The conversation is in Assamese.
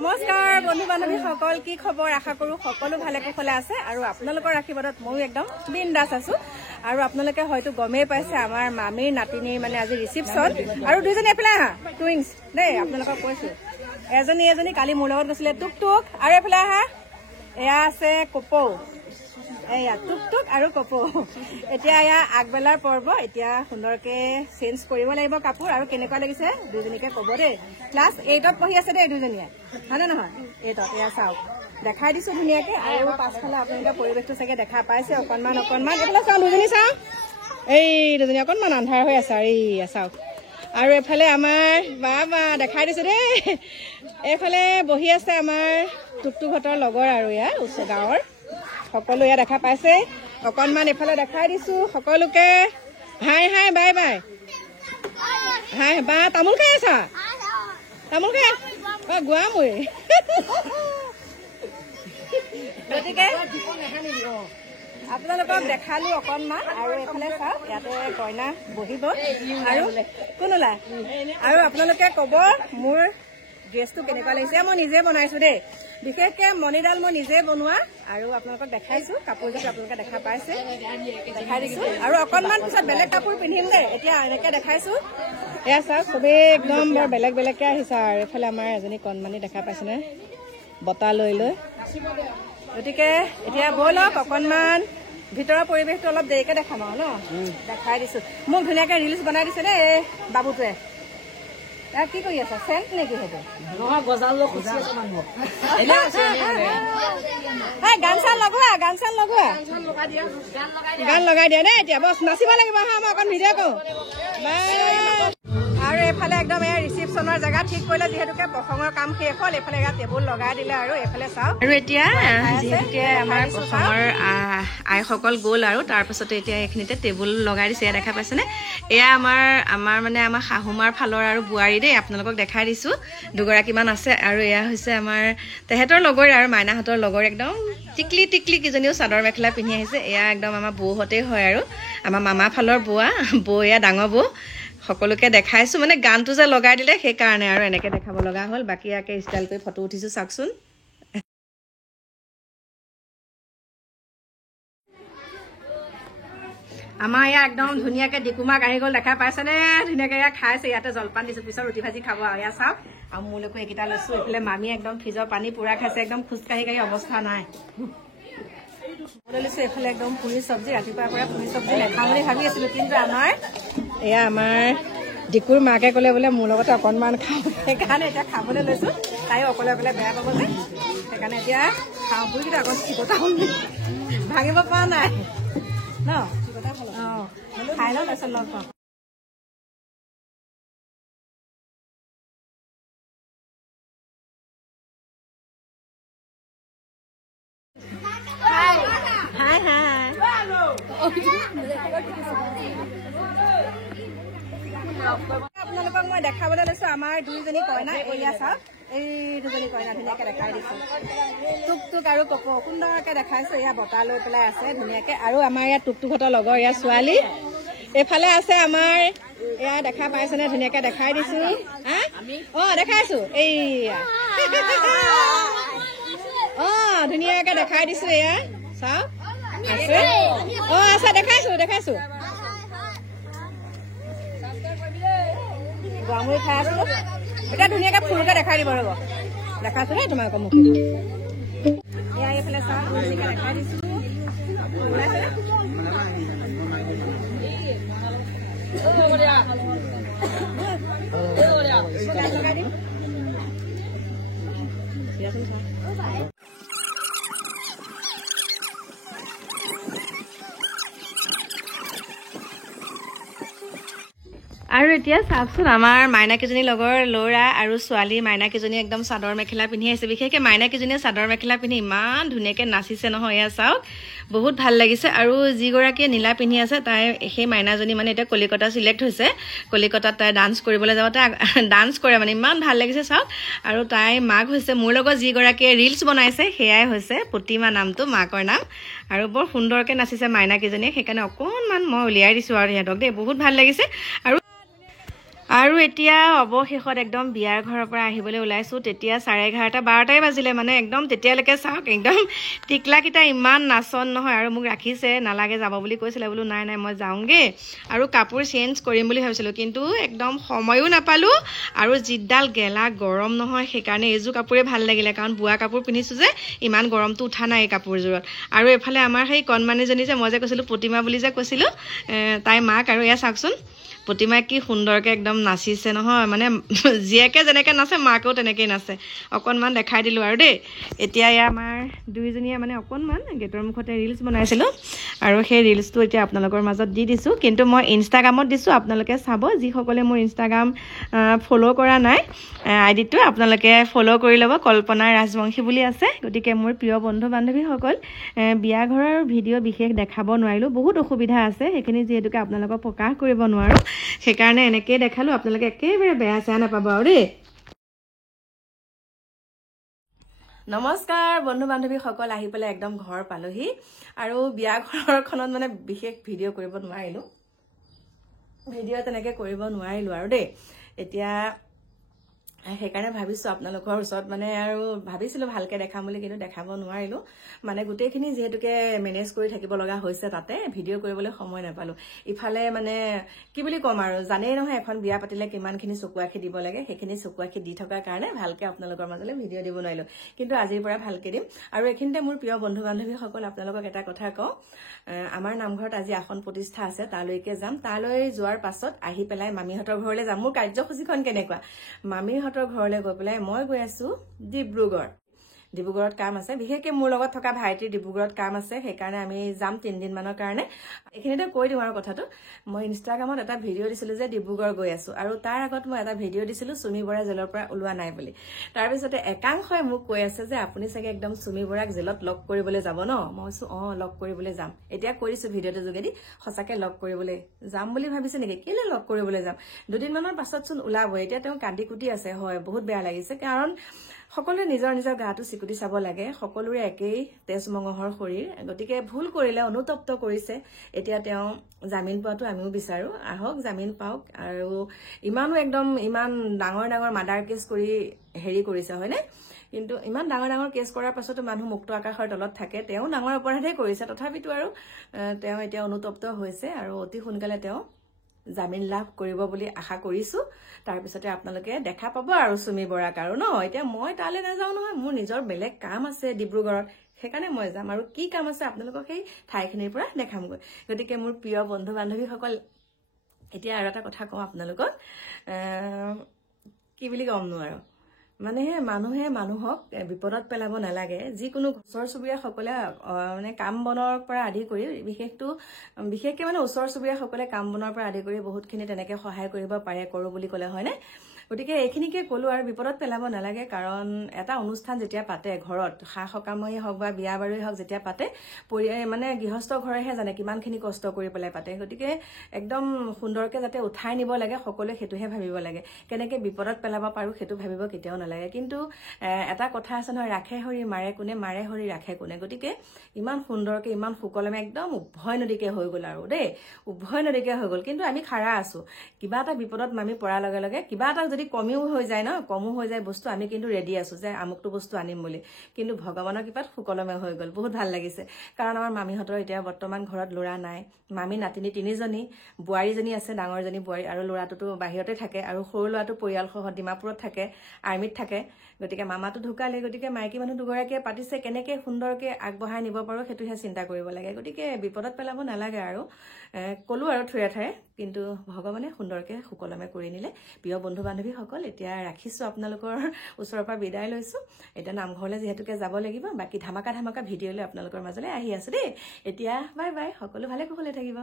নমস্কাৰ বন্ধু বান্ধৱী সকল, কি খবৰ? আশা কৰো সকলো ভালে কুশলে আছে আৰু আপোনালোকৰ আশীৰ্বাদত ময়ো একদম বিন্দাস আছো। আৰু আপোনালোকে হয়তো গমেই পাইছে আমাৰ মামীৰ নাতিনীৰ মানে আজি ৰিচিপশ্যন, আৰু দুইজনী এফালে আহা টুইন্স দেই। আপোনালোকক কৈছো এজনী কালি মোৰ লগত গৈছিলে টুক টুক, আৰু এফালে আহা এয়া আছে কপৌ, এয়া টুক টুক আৰু কপৌ। এতিয়া এয়া আগবেলাৰ পৰ্ব, এতিয়া সুন্দৰকে চেঞ্জ কৰিব লাগিব কাপোৰ। আৰু কেনেকুৱা লাগিছে দুইজনীকে কব দেই। ক্লাছ 8ত পঢ়ি আছে দেই দুইজনীয়ে, হয়নে নহয়? 8ত এয়া চাওক, দেখাই দিছো ধুনীয়াকে। আৰু পাছফালে আপোনালোকে পৰিৱেশটো চাগে দেখা পাইছে অকণমান। এইফালে চাওঁ দুজনী, চাওঁ এই দুজনী অকণমান আন্ধাৰ হৈ আছে। এইয়া চাওক, আৰু এফালে আমাৰ বা দেখাই দিছো দেই। এইফালে বহি আছে আমাৰ টুকটুকহঁতৰ লগৰ আৰু এয়া ওচৰ গাঁৱৰ সকলো এয়া দেখা পাইছে অকণমান। এইফালে দেখাই দিছো সকলোকে হাই হাই বাই বাই। হাই বা তামোল খাই আছা? তামোল খাই গোৱামুৰি। গতিকে আপোনালোকক দেখালো অকণমান। আৰু এইফালে চাওক, ইয়াতে কইনা বহিব আৰু কোন ওলাই। আৰু আপোনালোকে কব মোৰ ড্ৰেছটো কেনেকুৱা লাগিছে। মই নিজে বনাইছো দেই, বিশেষকে মণিডাল মই নিজে বনোৱা। আৰু আপোনালোকক দেখাইছো কাপোৰযোৰ, আপোনালোকে দেখা পাইছে, দেখাই দিছো। আৰু অকণমান পিছত বেলেগ কাপোৰ পিন্ধিম দেই। এতিয়া এনেকে দেখাইছো, এয়া চাওক চবেই একদম বৰ বেলেগ বেলেগকে আহিছে। আৰু এইফালে আমাৰ এজনী কণমানি দেখা পাইছেনে, বঁটা লৈ লৈ। গতিকে এতিয়া ব'লক অকণমান ভিতৰৰ পৰিৱেশটো অলপ দেৰিকে দেখাম আৰু ন। দেখাই দিছো, মোক ধুনীয়াকে ৰিলচ বনাই দিছে দেই এই বাবুটোৱে। কি কৰি আছা? চেণ্ট নেকি সেইটো? নহয়, গজাল গান চান লগোৱা, গান লগাই দিয়া দেই। এতিয়া বছ নাচিব লাগিব হা, মই অকণ ভিডিঅ' কৰো। আৰু এইফালে একদম এয়া ৰিচিপশ্যনৰ জেগা ঠিক কৰিলে, যিহেতুকে প্ৰসঙৰ কাম শেষ হ'ল। এইফালে এয়া টেবুল লগাই দিলে। আৰু এইফালে চাওক, আৰু এতিয়া যিহেতুকে আমাৰ প্ৰসঙৰ আইসকল গ'ল, আৰু তাৰপাছতে এতিয়া এইখিনিতে টেবুল লগাই দিছে। এয়া দেখা পাইছেনে? এয়া আমাৰ শাহুমাৰ ফালৰ আৰু বোৱাৰী দেই। আপোনালোকক দেখাই দিছো দুগৰাকীমান আছে। আৰু এয়া হৈছে আমাৰ তেহেঁতৰ লগৰে আৰু মাইনাহঁতৰ লগৰ, একদম টিকলি কিজনীও চাদৰ মেখেলা পিন্ধি আহিছে। এয়া একদম আমাৰ বৌহঁতেই হয়, আৰু আমাৰ মামা ফালৰ বৌ, এয়া ডাঙৰ বৌ। সকলোকে দেখাইছো, মানে গানটো যে লগাই দিলে সেইকাৰণে আৰু এনেকে দেখাব লগা হ'ল। বাকী ইয়াকে ষ্টাইল কৰি ফটো উঠিছো, চাওকচোন। আমাৰ ইয়াত একদম ধুনীয়াকে ডিকুমাক আহি গ'ল, দেখা পাইছেনে? ধুনীয়াকে ইয়াত খাইছে, ইয়াতে জলপান দিছো, পিছত ৰুটি ভাজি খাব। আৰু ইয়াত চাওক, আৰু মোলৈকো এইকেইটা লৈছো। এইফালে মামী একদম ফ্ৰিজৰ পানী পুৰা খাইছে, একদম খোজকাঢ়ি অৱস্থা নাই। লৈছো এইফালে একদম পুৰি চব্জি, ৰাতিপুৱাৰ পৰা পুৰি চব্জি নাখাওঁ বুলি ভাবি আছিলো, কিন্তু আমাৰ ডিকুৰ মাকে ক'লে বোলে মোৰ লগতে অকণমান খাওঁ, সেইকাৰণে এতিয়া খাবলৈ লৈছো। তাইও অকলে বেয়া পাব যে, সেইকাৰণে এতিয়া খাওঁ। পুৰিকেইটা অকণ চিকটা ভাঙিব পৰা নাই ন। খাই লওঁ, তাৰপিছত লগ পাওঁ। আপোনালোকক মই দেখাবলৈ লৈছো আমাৰ দুইজনী কইনা। এয়া চাওক, এই দুজনী কইনা ধুনীয়াকে দেখাই দিছো। টুক আৰু কপৌ সুন্দৰকে দেখাইছো। এয়া বঁটা লৈ পেলাই আছে ধুনীয়াকে। আৰু আমাৰ ইয়াত টুকটুকহঁতৰ লগৰ এয়া ছোৱালী। এইফালে আছে আমাৰ, এয়া দেখা পাইছেনে? ধুনীয়াকে দেখাই দিছো। দেখাইছো, এইয়া ধুনীয়াকে দেখাই দিছো। এয়া চাওক আছে, আছে, দেখাইছো। গোৱামুৰি খাই আছো, এতিয়া ধুনীয়াকে ফুলকে দেখাই দিব ৰ'ব। দেখাইছো দেই তোমালোকৰ মুখে। এয়া এইফালে চাওক, ধুনীয়াকে দেখাই দিছো। আৰু এতিয়া চাওকচোন, আমাৰ মাইনাকেইজনী লগৰ ল'ৰা আৰু ছোৱালী মাইনাকেইজনী একদম চাদৰ মেখেলা পিন্ধি আহিছে। বিশেষকৈ মাইনাকেইজনীয়ে চাদৰ মেখেলা পিন্ধি ইমান ধুনীয়াকৈ নাচিছে নহয়। এয়া চাওক, বহুত ভাল লাগিছে। আৰু যিগৰাকীয়ে নীলা পিন্ধি আছে, তাই সেই মাইনাজনী মানে এতিয়া কলিকতা চিলেক্ট হৈছে। কলিকতাত তাই ডান্স কৰিবলৈ যাব, তাই ডান্স কৰে মানে, ইমান ভাল লাগিছে চাওক। আৰু তাই মাক হৈছে, মোৰ লগত যিগৰাকীয়ে ৰিলচ বনাইছে সেয়াই হৈছে প্ৰতিমা, নামটো মাকৰ নাম। আৰু বৰ সুন্দৰকৈ নাচিছে মাইনাকেইজনীয়ে, সেইকাৰণে অকণমান মই উলিয়াই দিছোঁ আৰু সিহঁতক দেই, বহুত ভাল লাগিছে। আৰু এতিয়া অৱশেষত একদম বিয়াৰ ঘৰৰ পৰা আহিবলৈ ওলাইছোঁ। তেতিয়া 11:30 12টাই বাজিলে মানে একদম তেতিয়ালৈকে চাওক একদম টিকলাকেইটা ইমান নাচন নহয় আৰু মোক ৰাখিছে নালাগে যাব বুলি কৈছিলে বোলো নাই নাই মই যাওঁগৈ আৰু কাপোৰ চেঞ্জ কৰিম বুলি ভাবিছিলোঁ কিন্তু একদম সময়ো নাপালোঁ আৰু যিডাল গেলা গৰম নহয় সেইকাৰণে এইযোৰ কাপোৰে ভাল লাগিলে কাৰণ বোৱা কাপোৰ পিন্ধিছোঁ যে ইমান গৰমটো উঠা নাই এই কাপোৰযোৰত। আৰু এফালে আমাৰ সেই কণমানিজনী যে মই যে কৈছিলোঁ প্ৰতিমা বুলি যে কৈছিলোঁ তাই মাক আৰু এয়া চাওকচোন প্ৰতিমাই কি সুন্দৰকৈ একদম নাচিছে নহয় মানে জীয়েকে যেনেকৈ নাচে মাকেও তেনেকৈয়ে নাচে। অকণমান দেখাই দিলোঁ আৰু দেই। এতিয়া এয়া আমাৰ দুইজনীয়ে মানে অকণমান গেটৰ মুখতে ৰিলচ বনাইছিলোঁ আৰু সেই ৰিলচটো এতিয়া আপোনালোকৰ মাজত দি দিছোঁ কিন্তু মই ইনষ্টাগ্ৰামত দিছোঁ আপোনালোকে চাব যিসকলে মোৰ ইনষ্টাগ্ৰাম ফ'ল' কৰা নাই আইডিটো আপোনালোকে ফ'ল' কৰি ল'ব কল্পনা ৰাজবংশী বুলি আছে। গতিকে মোৰ প্ৰিয় বন্ধু বান্ধৱীসকল বিয়া ঘৰৰ ভিডিঅ' বিশেষ দেখাব নোৱাৰিলোঁ বহুত অসুবিধা আছে সেইখিনি যিহেতুকে আপোনালোকক প্ৰকাশ কৰিব নোৱাৰোঁ সেইকাৰণে এনেকৈয়ে দেখালোঁ আপোনালোকে একেবাৰে বেয়া চেয়া নাপাব আৰু দেই। নমস্কাৰ বন্ধু বান্ধৱীসকল আহি পেলাই একদম ঘৰ পালোহি আৰু বিয়া ঘৰখনত মানে বিশেষ ভিডিঅ' কৰিব নোৱাৰিলোঁ তেনেকৈ কৰিব নোৱাৰিলোঁ আৰু দেই। এতিয়া সেইকাৰণে ভাবিছোঁ আপোনালোকৰ ওচৰত মানে আৰু ভাবিছিলোঁ ভালকৈ দেখাম বুলি কিন্তু দেখাব নোৱাৰিলোঁ মানে গোটেইখিনি যিহেতুকে মেনেজ কৰি থাকিব লগা হৈছে তাতে ভিডিঅ' কৰিবলৈ সময় নাপালোঁ। ইফালে মানে কি বুলি ক'ম আৰু জানেই নহয় এখন বিয়া পাতিলে কিমানখিনি চকু আখি দিব লাগে সেইখিনি চকু আখি দি থকাৰ কাৰণে ভালকৈ আপোনালোকৰ মাজলৈ ভিডিঅ' দিব নোৱাৰিলোঁ কিন্তু আজিৰ পৰা ভালকৈ দিম। আৰু এইখিনিতে মোৰ প্ৰিয় বন্ধু বান্ধৱীসকল আপোনালোকক এটা কথা কওঁ আমাৰ নামঘৰত আজি আসন প্ৰতিষ্ঠা আছে তালৈকে যাম। তালৈ যোৱাৰ পাছত আহি পেলাই মামীহঁতৰ ঘৰলৈ যাম। মোৰ কাৰ্যসূচীখন কেনেকুৱা মামীহঁতৰ ঘৰলৈ গৈ পেলাই মই গৈ আছোঁ ডিব্ৰুগড়ত কাম আছে বিশেষকৈ মোৰ লগত থকা ভাইটিৰ ডিব্ৰুগড়ত কাম আছে সেইকাৰণে আমি যাম 3 দিনমানৰ কাৰণে। এইখিনিতে কৈ দিওঁ আৰু কথাটো মই ইনষ্টাগ্ৰামত এটা ভিডিঅ' দিছিলোঁ যে ডিব্ৰুগড় গৈ আছোঁ আৰু তাৰ আগত মই এটা ভিডিঅ' দিছিলোঁ চুমি বৰা জেলৰ পৰা ওলোৱা নাই বুলি। তাৰপিছতে একাংশই মোক কৈ আছে যে আপুনি চাগে একদম চুমি বৰাক জেলত লগ কৰিবলৈ যাব ন। মই কৈছোঁ লগ কৰিবলৈ যাম। এতিয়া কৰিছোঁ ভিডিঅ'টোৰ যোগেদি সঁচাকৈ লগ কৰিবলৈ যাম বুলি ভাবিছে নেকি কেলৈ লগ কৰিবলৈ যাম 2 দিনমানৰ পাছতচোন ওলাব। এতিয়া তেওঁ কান্দি কুটি আছে হয় বহুত বেয়া লাগিছে কাৰণ সকলোৱে নিজৰ নিজৰ গাটো চিকুটি চাব লাগে সকলোৰে একেই তেজ মঙহৰ শৰীৰ গতিকে ভুল কৰিলে অনুতপ্ত কৰিছে। এতিয়া তেওঁ জামিন পোৱাটো আমিও বিচাৰোঁ আহক জামিন পাওক আৰু ইমান ডাঙৰ মাৰ্ডাৰ কেছ কৰি হেৰি কৰিছে হয়নে কিন্তু ইমান ডাঙৰ কেছ কৰাৰ পাছতো মানুহ মুক্ত আকাশৰ তলত থাকে। তেওঁ ডাঙৰ অপৰাধেই কৰিছে তথাপিতো আৰু তেওঁ এতিয়া অনুতপ্ত হৈছে আৰু অতি সোনকালে তেওঁ জামিন লাভ কৰিব বুলি আশা কৰিছোঁ। তাৰপিছতে আপোনালোকে দেখা পাব আৰু চুমি বৰাক আৰু ন। এতিয়া মই তালৈ নাযাওঁ নহয় মোৰ নিজৰ বেলেগ কাম আছে ডিব্ৰুগড়ত সেইকাৰণে মই যাম আৰু কি কাম আছে আপোনালোকক সেই ঠাইখিনিৰ পৰা দেখামগৈ। গতিকে মোৰ প্ৰিয় বন্ধু বান্ধৱীসকল এতিয়া আৰু এটা কথা কওঁ আপোনালোকক কি বুলি ক'মনো আৰু মানে মানুহে মানুহক বিপদত পেলাব নালাগে। যিকোনো ওচৰ চুবুৰীয়াসকলে মানে কাম বনৰ পৰা আদি কৰি বিশেষকৈ মানে ওচৰ চুবুৰীয়াসকলে কাম বনৰ পৰা আদি কৰি বহুতখিনি তেনেকৈ সহায় কৰিব পাৰে কৰোঁ বুলি ক'লে হয়নে। গতিকে এইখিনিকে ক'লো আৰু বিপদত পেলাব নালাগে কাৰণ এটা অনুষ্ঠান যেতিয়া পাতে ঘৰত সা সকামেই হওক বা বিয়া বাৰুৱেই হওক যেতিয়া পাতে মানে গৃহস্থ ঘৰেহে জানে কিমানখিনি কষ্ট কৰি পেলাই পাতে। গতিকে একদম সুন্দৰকৈ যাতে উঠাই নিব লাগে সকলোৱে সেইটোহে ভাবিব লাগে কেনেকৈ বিপদত পেলাব পাৰোঁ সেইটো ভাবিব কেতিয়াও নালাগে। কিন্তু এটা কথা আছে নহয় ৰাখে হৰি মাৰে কোনে মাৰে হৰি ৰাখে কোনে। গতিকে ইমান সুন্দৰকৈ ইমান সুকলমে একদম উভয় নদীকে হৈ গ'ল আৰু দেই উভয় নদীকে হৈ গ'ল কিন্তু আমি খাৰা আছোঁ। কিবা এটা বিপদত আমি পৰাৰ লগে লগে কিবা এটা যদি কমো হৈ যায় বস্তু আমি কিন্তু ৰেডি আছোঁ যে আমুকটো বস্তু আনিম বুলি। কিন্তু ভগৱানৰ কৃপাত সুকলমে হৈ গ'ল বহুত ভাল লাগিছে কাৰণ আমাৰ মামীহঁতৰ এতিয়া বৰ্তমান ঘৰত ল'ৰা নাই। মামী নাতিনী 3জনী বোৱাৰীজনী আছে ডাঙৰজনী বোৱাৰী আৰু ল'ৰাটোতো বাহিৰতে থাকে আৰু সৰু ল'ৰাটো পৰিয়ালসহ ডিমাপুৰত থাকে আৰ্মিত থাকে। গতিকে মামাটো ঢুকালে গতিকে মাইকী মানুহ দুগৰাকীয়ে পাতিছে কেনেকৈ সুন্দৰকৈ আগবঢ়াই নিব পাৰোঁ সেইটোহে চিন্তা কৰিব লাগে। গতিকে বিপদত পেলাব নালাগে আৰু ক'লোঁ আৰু ঠুৰে ঠাৰে কিন্তু ভগৱানে সুন্দৰকৈ সুকলমে কৰি নিলে। প্ৰিয় বন্ধু বান্ধৱীসকল এতিয়া ৰাখিছোঁ আপোনালোকৰ ওচৰৰ পৰা বিদায় লৈছোঁ। এতিয়া নামঘৰলৈ যিহেতুকে যাব লাগিব বাকী ধামাকা ভিডিঅ' লৈ আপোনালোকৰ মাজলৈ আহি আছোঁ দেই। এতিয়া বাই বাই সকলো ভালে কুশলে থাকিব।